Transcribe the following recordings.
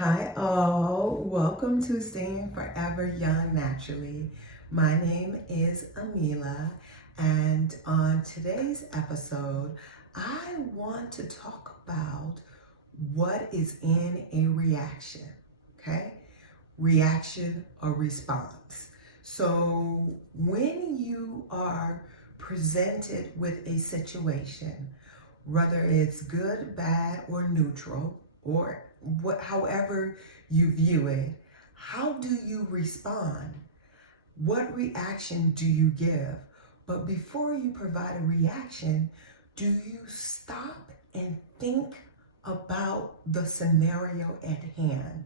Hi all, welcome to Staying Forever Young Naturally. My name is Amila, and on today's episode, I want to talk about what is in a reaction, okay? Reaction or response. So when you are presented with a situation, whether it's good, bad, or neutral, or however you view it, how do you respond? What reaction do you give? But before you provide a reaction, do you stop and think about the scenario at hand?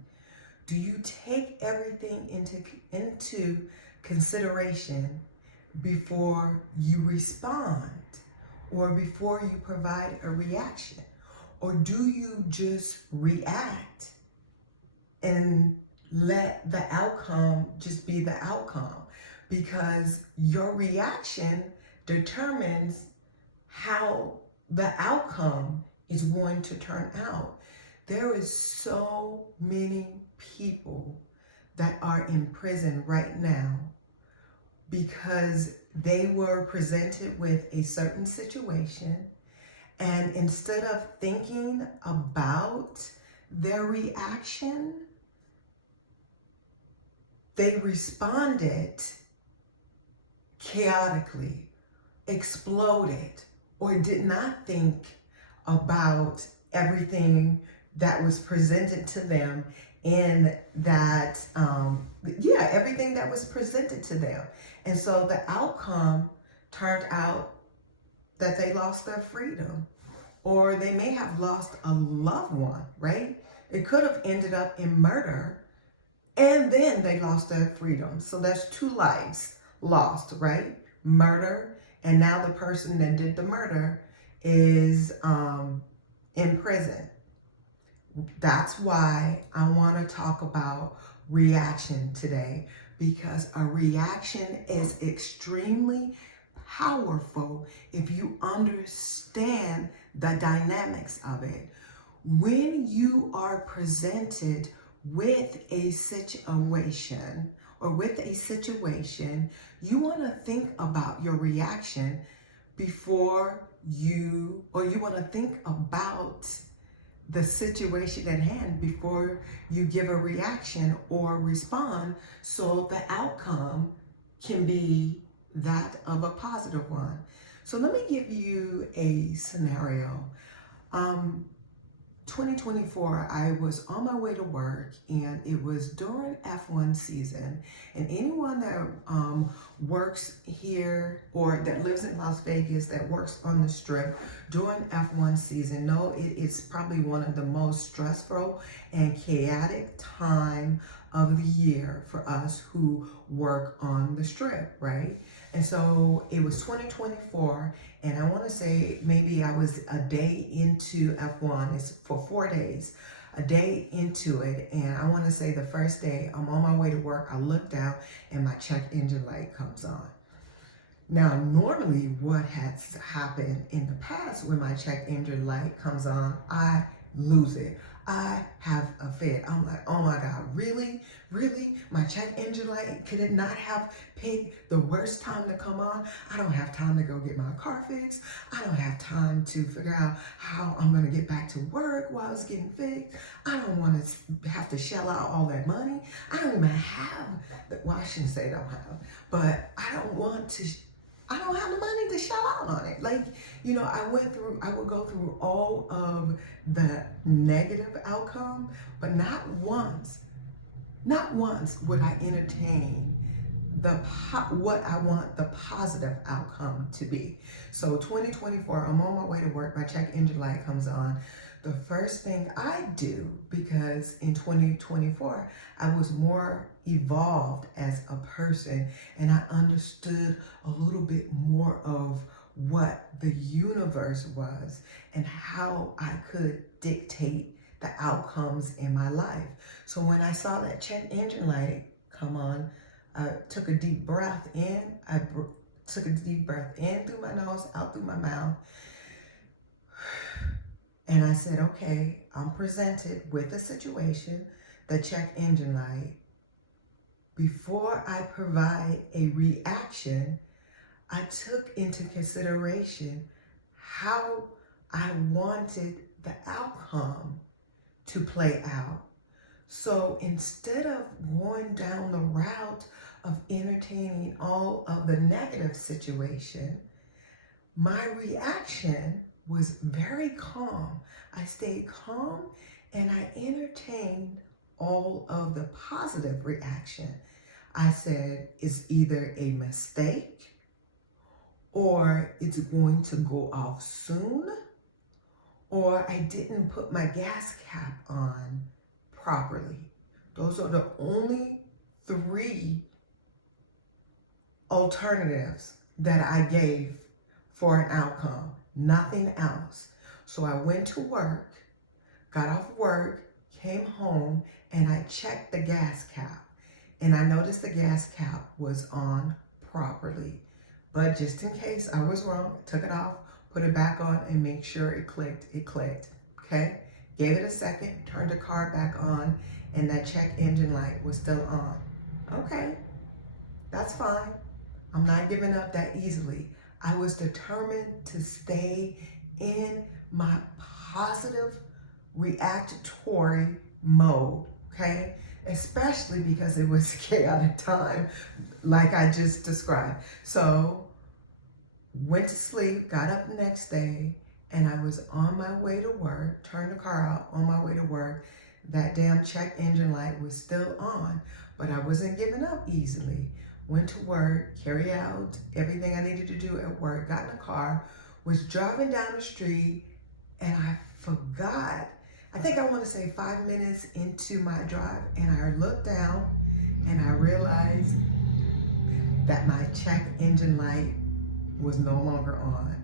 Do you take everything into consideration before you respond or before you provide a reaction? Or do you just react and let the outcome just be the outcome? Because your reaction determines how the outcome is going to turn out. There is so many people that are in prison right now because they were presented with a certain situation, and instead of thinking about their reaction, they responded chaotically, exploded, or did not think about everything that was presented to them in that, everything that was presented to them. And so the outcome turned out that they lost their freedom, or they may have lost a loved one, right? It could have ended up in murder, and then they lost their freedom. So that's two lives lost, right? Murder, and now the person that did the murder is in prison. That's why I want to talk about reaction today, because a reaction is extremely powerful if you understand the dynamics of it. When you are presented with a situation you want to think about your reaction before you want to think about the situation at hand before you give a reaction or respond, so the outcome can be that of a positive one. So let me give you a scenario. 2024, I was on my way to work, and it was during F1 season. And anyone that works here or that lives in Las Vegas, that works on the Strip during F1 season, know it is probably one of the most stressful and chaotic time of the year for us who work on the Strip, right? And so it was 2024, and I want to say maybe I was a day into F1. It's for 4 days, a day into it. And I want to say the first day I'm on my way to work, I look down and my check engine light comes on. Now, normally what has happened in the past when my check engine light comes on, I lose it. I have a fit. I'm like, oh my God, really? Really? My check engine light, could it not have picked the worst time to come on? I don't have time to go get my car fixed. I don't have time to figure out how I'm going to get back to work while it's getting fixed. I don't want to have to shell out all that money. I don't even have, well, I shouldn't say don't have, but I don't have the money to shell out on it. Like, I would go through all of the negative outcome, but not once would I entertain what I want the positive outcome to be. So 2024, I'm on my way to work, my check engine light comes on. The first thing I do, because in 2024, I was more evolved as a person, and I understood a little bit more of what the universe was and how I could dictate the outcomes in my life. So when I saw that check engine light come on, I took a deep breath in. Took a deep breath in through my nose, out through my mouth. And I said, okay, I'm presented with a situation, the check engine light. Before I provide a reaction, I took into consideration how I wanted the outcome to play out. So instead of going down the route of entertaining all of the negative situation, my reaction was very calm. I stayed calm and I entertained all of the positive reaction. I said, it's either a mistake or it's going to go off soon, or I didn't put my gas cap on properly. Those are the only 3 alternatives that I gave for an outcome, nothing else. So I went to work, got off work, came home, and I checked the gas cap. And I noticed the gas cap was on properly. But just in case I was wrong, I took it off, put it back on, and make sure it clicked. It clicked, okay? Gave it a second, turned the car back on, and that check engine light was still on. Okay, that's fine. I'm not giving up that easily. I was determined to stay in my positive reactory mode, okay? Especially because it was a chaotic time, like I just described. So, went to sleep, got up the next day, and I was on my way to work, turned the car out on my way to work. That damn check engine light was still on, but I wasn't giving up easily. Went to work, carried out everything I needed to do at work, got in the car, was driving down the street, and I forgot. I think I want to say 5 minutes into my drive, and I looked down and I realized that my check engine light was no longer on.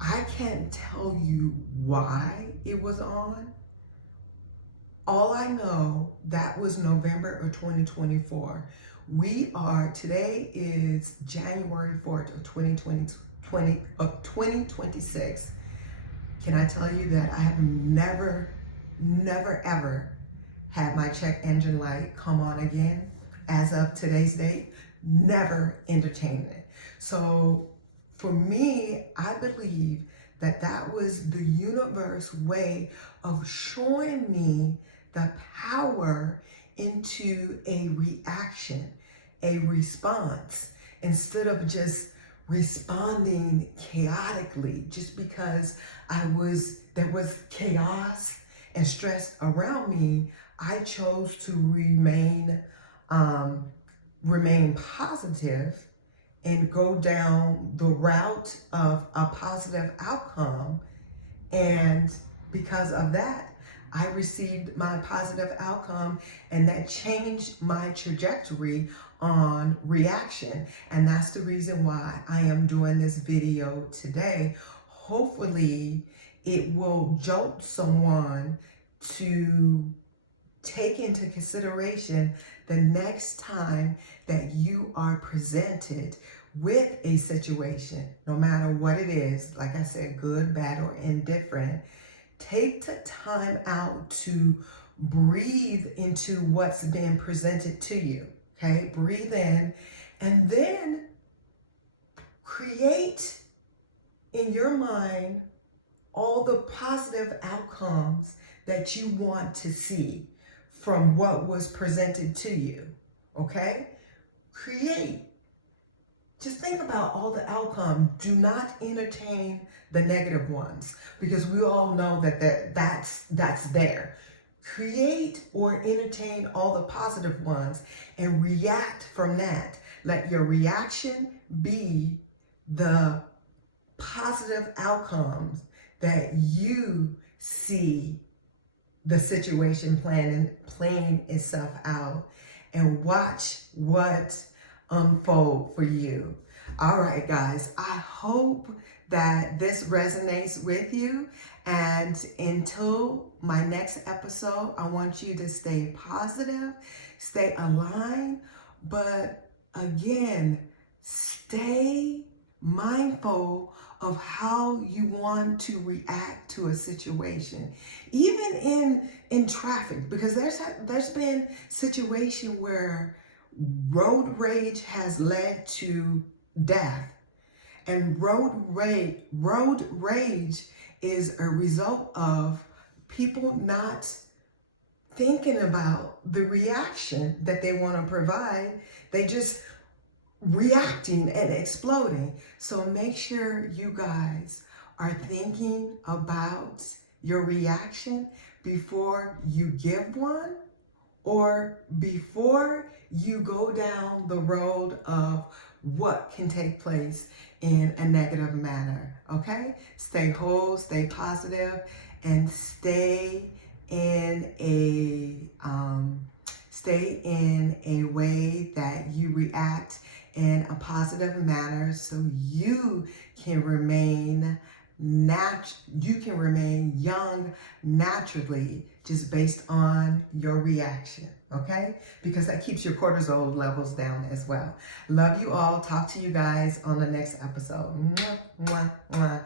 I can't tell you why it was on. All I know, that was November of 2024. Today is January 4th of 2026. Can I tell you that I have never, ever had my check engine light come on again as of today's date? Never entertained it. So for me, I believe that was the universe way of showing me the power into a reaction, a response, instead of just responding chaotically just because there was chaos and stress around me. I chose to remain positive and go down the route of a positive outcome. And because of that, I received my positive outcome, and that changed my trajectory on reaction. And that's the reason why I am doing this video today. Hopefully it will jolt someone to take into consideration the next time that you are presented with a situation, no matter what it is, like I said, good, bad, or indifferent. Take the time out to breathe into what's being presented to you, okay? Breathe in, and then create in your mind all the positive outcomes that you want to see from what was presented to you, okay? Create. Just think about all the outcomes. Do not entertain the negative ones, because we all know that's there. Create or entertain all the positive ones and react from that. Let your reaction be the positive outcomes that you see the situation playing itself out, and watch what unfold for you. All right, guys, I hope that this resonates with you. And until my next episode, I want you to stay positive, stay aligned, but again, stay mindful of how you want to react to a situation, even in traffic, because there's been situation where road rage has led to death. And road rage is a result of people not thinking about the reaction that they want to provide. They just reacting and exploding. So make sure you guys are thinking about your reaction before you give one, or before you go down the road of what can take place in a negative manner. Okay? Stay whole, stay positive, and stay in a way that you react in a positive manner, so you can remain young naturally, just based on your reaction. Okay? Because that keeps your cortisol levels down as well. Love you all. Talk to you guys on the next episode. Mwah, mwah, mwah.